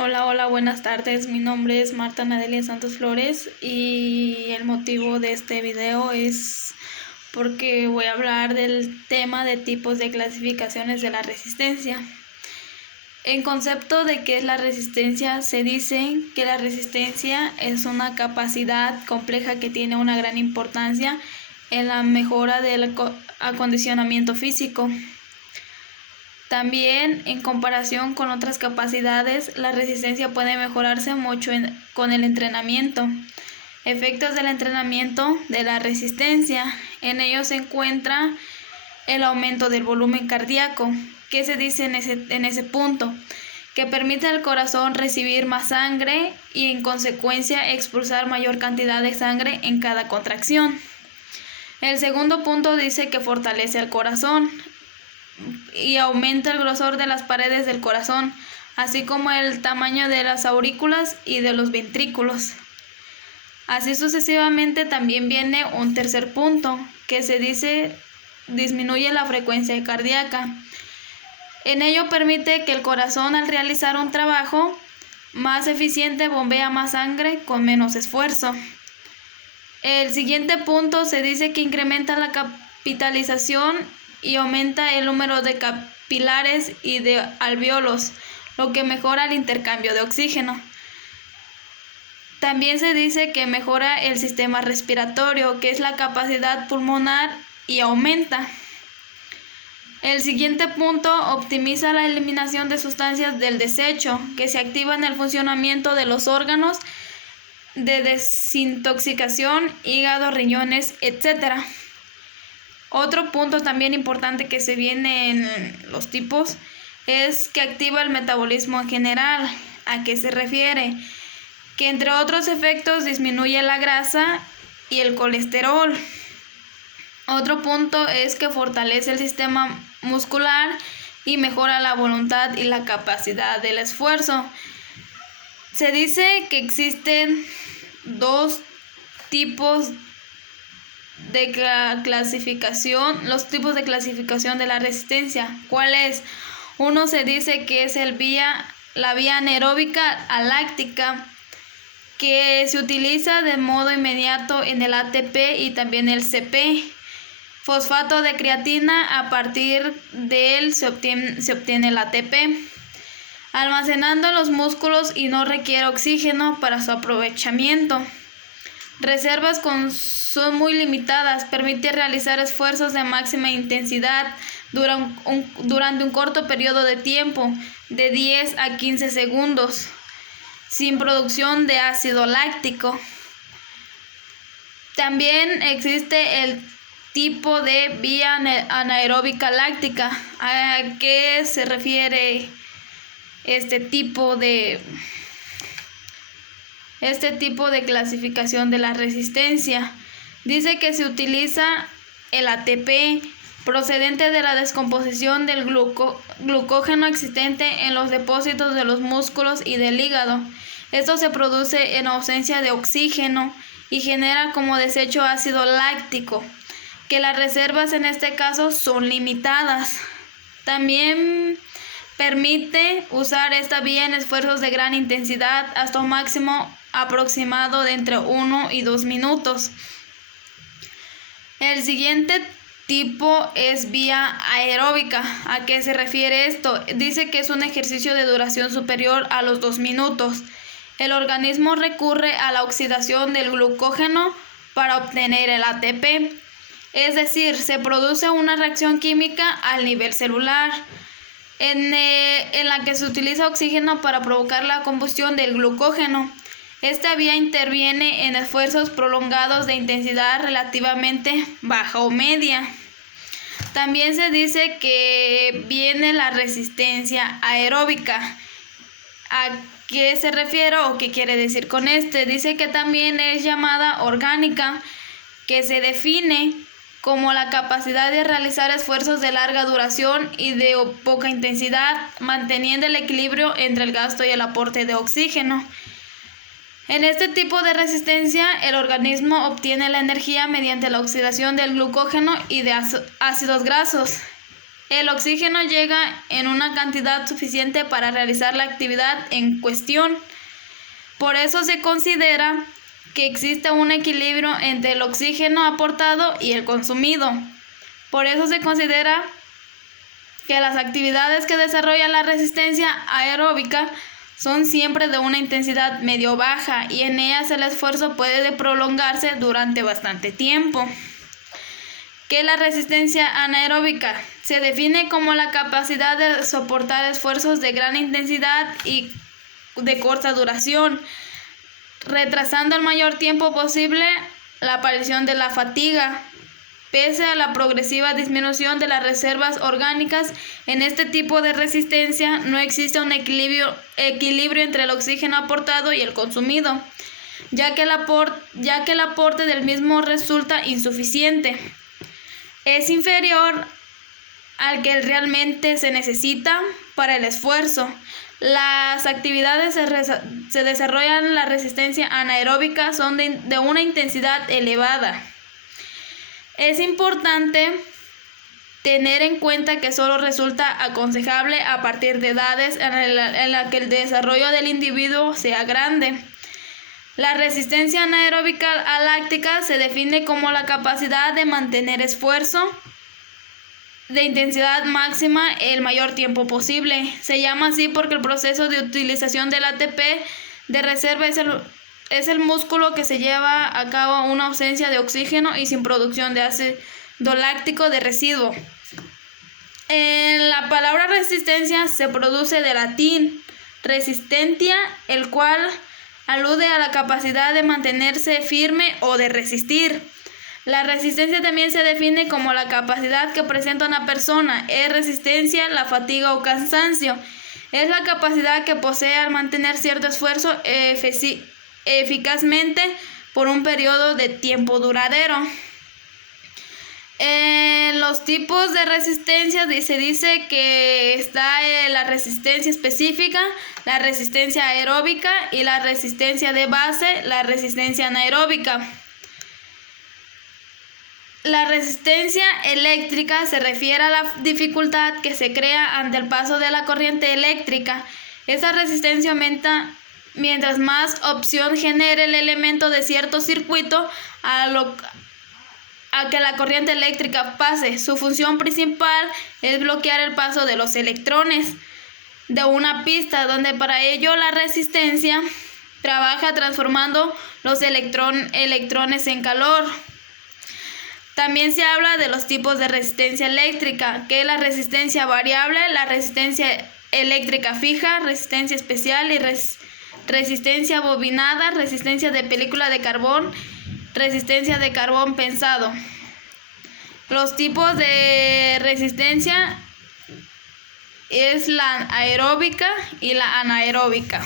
Hola, buenas tardes. Mi nombre es Marta Nadelia Santos Flores y el motivo de este video es porque voy a hablar del tema de tipos de clasificaciones de la resistencia. En concepto de qué es la resistencia, se dice que la resistencia es una capacidad compleja que tiene una gran importancia en la mejora del acondicionamiento físico. También, en comparación con otras capacidades, la resistencia puede mejorarse mucho con el entrenamiento. Efectos del entrenamiento de la resistencia. En ello se encuentra el aumento del volumen cardíaco. ¿Qué se dice en ese punto? Que permite al corazón recibir más sangre y en consecuencia expulsar mayor cantidad de sangre en cada contracción. El segundo punto dice que fortalece el corazón y aumenta el grosor de las paredes del corazón, así como el tamaño de las aurículas y de los ventrículos. Así sucesivamente. También viene un tercer punto, que se dice disminuye la frecuencia cardíaca. En ello permite que el corazón, al realizar un trabajo más eficiente, bombea más sangre con menos esfuerzo. El siguiente punto se dice que incrementa la capitalización y aumenta el número de capilares y de alvéolos, lo que mejora el intercambio de oxígeno. También se dice que mejora el sistema respiratorio, que es la capacidad pulmonar, y aumenta. El siguiente punto optimiza la eliminación de sustancias del desecho, que se activan en el funcionamiento de los órganos de desintoxicación, hígado, riñones, etc. Otro punto también importante que se viene en los tipos es que activa el metabolismo en general. ¿A qué se refiere? Que entre otros efectos disminuye la grasa y el colesterol. Otro punto es que fortalece el sistema muscular y mejora la voluntad y la capacidad del esfuerzo. Se dice que existen dos tipos de clasificación, los tipos de clasificación de la resistencia. ¿Cuál es? Uno se dice que es la vía anaeróbica aláctica, que se utiliza de modo inmediato en el ATP y también el CP. Fosfato de creatina, a partir de él se obtiene el ATP, almacenando en los músculos y no requiere oxígeno para su aprovechamiento. Reservas son muy limitadas, permite realizar esfuerzos de máxima intensidad durante un corto periodo de tiempo, de 10 a 15 segundos, sin producción de ácido láctico. También existe el tipo de vía anaeróbica láctica. ¿A qué se refiere este tipo de clasificación de la resistencia? Dice que se utiliza el ATP procedente de la descomposición del glucógeno existente en los depósitos de los músculos y del hígado. Esto se produce en ausencia de oxígeno y genera como desecho ácido láctico, que las reservas en este caso son limitadas. También permite usar esta vía en esfuerzos de gran intensidad hasta un máximo aproximado de entre 1 y 2 minutos. El siguiente tipo es vía aeróbica. ¿A qué se refiere esto? Dice que es un ejercicio de duración superior a los 2 minutos. El organismo recurre a la oxidación del glucógeno para obtener el ATP. Es decir, se produce una reacción química al nivel celular en la que se utiliza oxígeno para provocar la combustión del glucógeno. Esta vía interviene en esfuerzos prolongados de intensidad relativamente baja o media. También se dice que viene la resistencia aeróbica. ¿A qué se refiere o qué quiere decir con este? Dice que también es llamada orgánica, que se define como la capacidad de realizar esfuerzos de larga duración y de poca intensidad, manteniendo el equilibrio entre el gasto y el aporte de oxígeno. En este tipo de resistencia, el organismo obtiene la energía mediante la oxidación del glucógeno y de ácidos grasos. el oxígeno llega en una cantidad suficiente para realizar la actividad en cuestión. Por eso se considera que existe un equilibrio entre el oxígeno aportado y el consumido. Por eso se considera que las actividades que desarrollan la resistencia aeróbica son siempre de una intensidad medio-baja y en ellas el esfuerzo puede prolongarse durante bastante tiempo. ¿Qué es la resistencia anaeróbica? Se define como la capacidad de soportar esfuerzos de gran intensidad y de corta duración, retrasando el mayor tiempo posible la aparición de la fatiga. Pese a la progresiva disminución de las reservas orgánicas, en este tipo de resistencia no existe un equilibrio entre el oxígeno aportado y el consumido, ya que el aporte del mismo resulta insuficiente. Es inferior al que realmente se necesita para el esfuerzo. Las actividades se desarrollan la resistencia anaeróbica son de una intensidad elevada. Es importante tener en cuenta que solo resulta aconsejable a partir de edades en la que el desarrollo del individuo sea grande. La resistencia anaeróbica aláctica se define como la capacidad de mantener esfuerzo de intensidad máxima el mayor tiempo posible. Se llama así porque el proceso de utilización del ATP de reserva es el músculo que se lleva a cabo una ausencia de oxígeno y sin producción de ácido láctico de residuo. La palabra resistencia se produce del latín resistentia, el cual alude a la capacidad de mantenerse firme o de resistir. La resistencia también se define como la capacidad que presenta una persona. Es resistencia, la fatiga o cansancio. Es la capacidad que posee al mantener cierto esfuerzo eficazmente por un periodo de tiempo duradero. Los tipos de resistencia se dice que está la resistencia específica, la resistencia aeróbica y la resistencia de base, la resistencia anaeróbica. La resistencia eléctrica se refiere a la dificultad que se crea ante el paso de la corriente eléctrica. Esa resistencia aumenta mientras más opción genere el elemento de cierto circuito a que la corriente eléctrica pase. Su función principal es bloquear el paso de los electrones de una pista, donde para ello la resistencia trabaja transformando los electrones en calor. También se habla de los tipos de resistencia eléctrica, que es la resistencia variable, la resistencia eléctrica fija, resistencia especial y resistencia bobinada, resistencia de película de carbón, resistencia de carbón pensado. Los tipos de resistencia es la aeróbica y la anaeróbica.